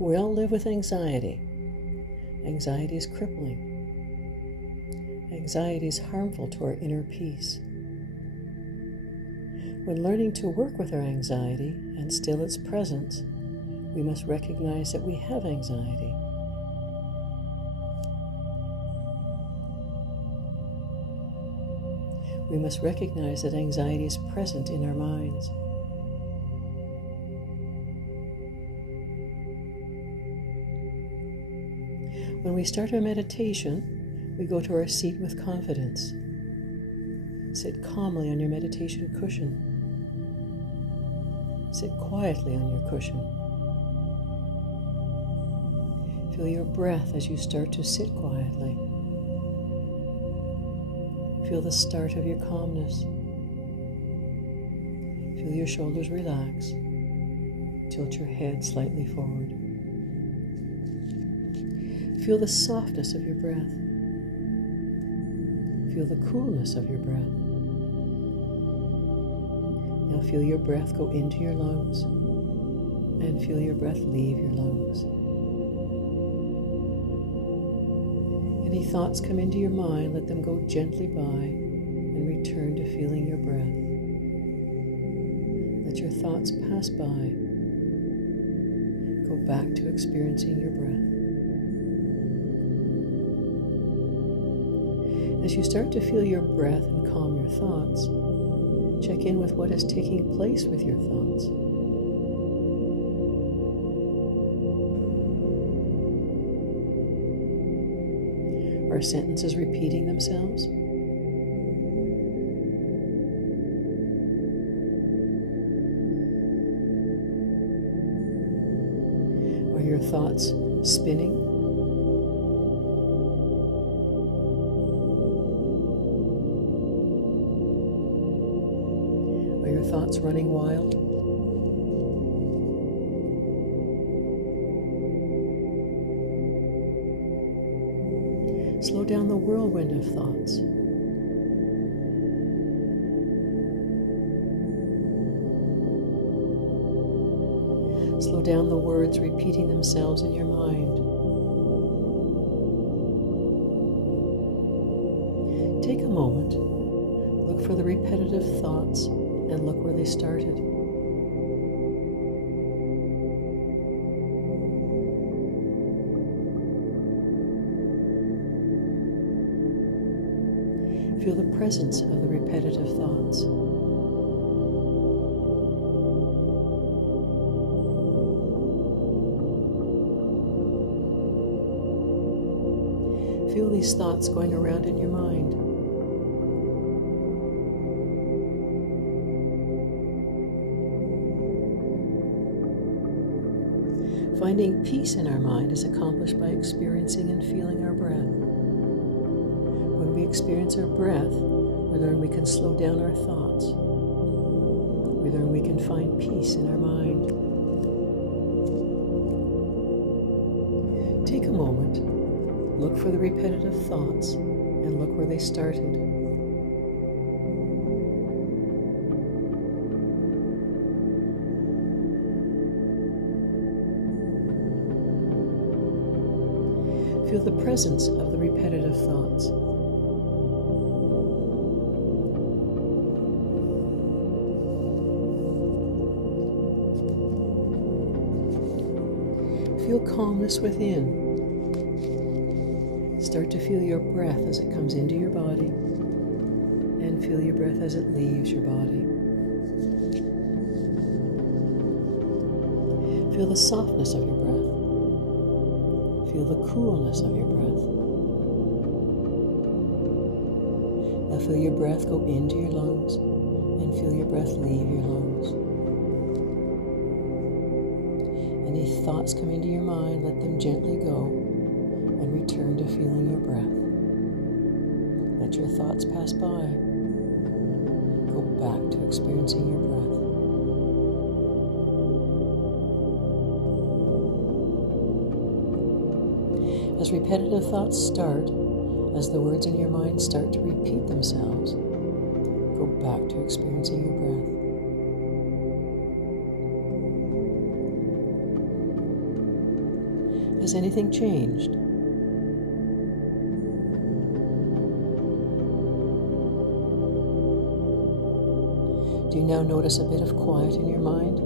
We all live with anxiety. Anxiety is crippling. Anxiety is harmful to our inner peace. When learning to work with our anxiety and still its presence, we must recognize that we have anxiety. We must recognize that anxiety is present in our minds. When we start our meditation, we go to our seat with confidence. Sit calmly on your meditation cushion. Sit quietly on your cushion. Feel your breath as you start to sit quietly. Feel the start of your calmness. Feel your shoulders relax. Tilt your head slightly forward. Feel the softness of your breath. Feel the coolness of your breath. Now feel your breath go into your lungs and feel your breath leave your lungs. Any thoughts come into your mind, let them go gently by and return to feeling your breath. Let your thoughts pass by. Go back to experiencing your breath. As you start to feel your breath and calm your thoughts, check in with what is taking place with your thoughts. Are sentences repeating themselves? Are your thoughts spinning? Are your thoughts running wild? Slow down the whirlwind of thoughts. Slow down the words repeating themselves in your mind. Take a moment, look for the repetitive thoughts, and look where they started. Feel the presence of the repetitive thoughts. Feel these thoughts going around in your mind. Finding peace in our mind is accomplished by experiencing and feeling our breath. When we experience our breath, we learn we can slow down our thoughts. We learn we can find peace in our mind. Take a moment, look for the repetitive thoughts, and look where they started. Feel the presence of the repetitive thoughts. Feel calmness within. Start to feel your breath as it comes into your body, and feel your breath as it leaves your body. Feel the softness of your breath. Feel the coolness of your breath. Now feel your breath go into your lungs and feel your breath leave your lungs. Any thoughts come into your mind, let them gently go and return to feeling your breath. Let your thoughts pass by. Go back to experiencing your breath. As repetitive thoughts start, as the words in your mind start to repeat themselves, go back to experiencing your breath. Has anything changed? Do you now notice a bit of quiet in your mind?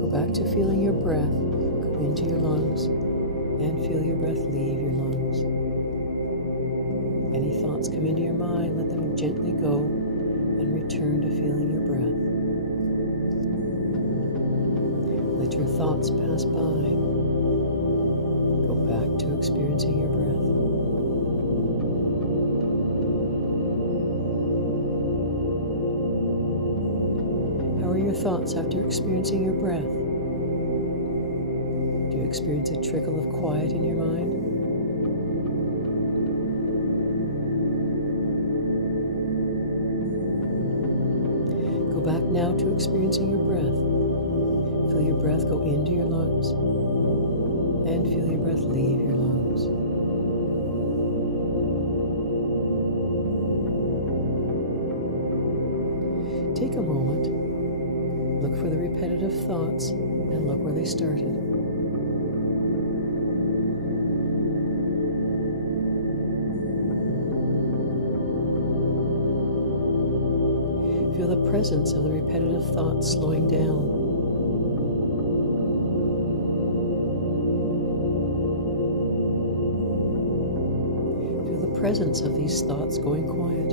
Go back to feeling your breath go into your lungs and feel your breath leave your lungs. Any thoughts come into your mind, let them gently go and return to feeling your breath. Let your thoughts pass by. Go back to experiencing your breath. How are your thoughts after experiencing your breath? Do you experience a trickle of quiet in your mind? Go back now to experiencing your breath. Feel your breath go into your lungs and feel your breath leave your lungs. Take a moment, look for the repetitive thoughts and look where they started. Feel the presence of the repetitive thoughts slowing down. Feel the presence of these thoughts going quiet.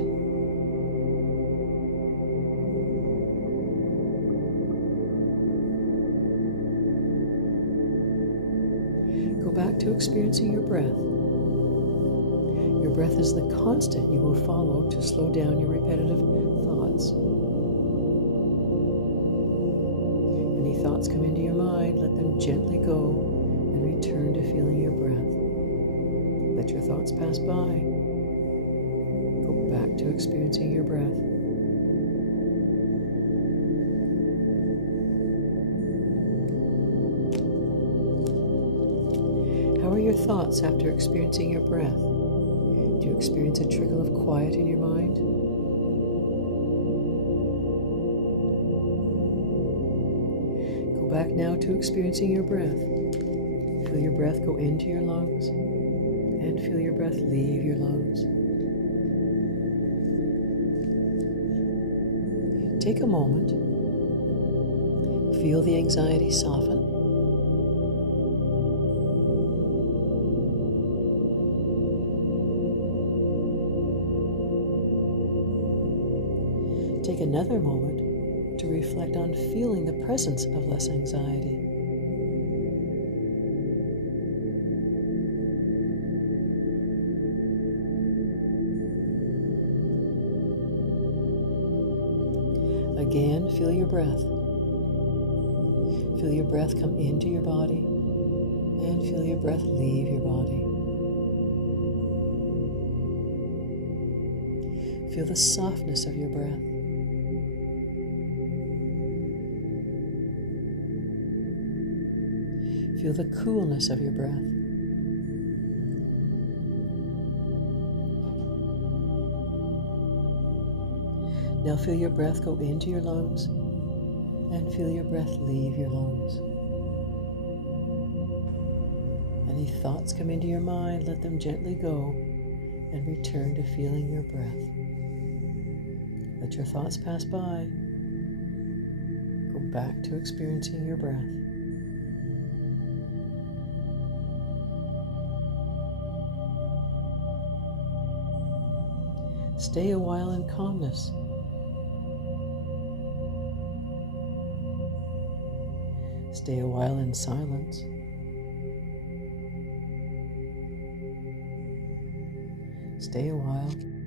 Go back to experiencing your breath. Your breath is the constant you will follow to slow down your repetitive thoughts. Any thoughts come into your mind, let them gently go and return to feeling your breath. Let your thoughts pass by. Go back to experiencing your breath. How are your thoughts after experiencing your breath? Do you experience a trickle of quiet in your mind? Go back now to experiencing your breath. Feel your breath go into your lungs and feel your breath leave your lungs. Take a moment. Feel the anxiety soften. Take another moment to reflect on feeling the presence of less anxiety. Again, feel your breath. Feel your breath come into your body and feel your breath leave your body. Feel the softness of your breath. Feel the coolness of your breath. Now feel your breath go into your lungs and feel your breath leave your lungs. Any thoughts come into your mind, let them gently go and return to feeling your breath. Let your thoughts pass by. Go back to experiencing your breath. Stay a while in calmness. Stay a while in silence. Stay a while.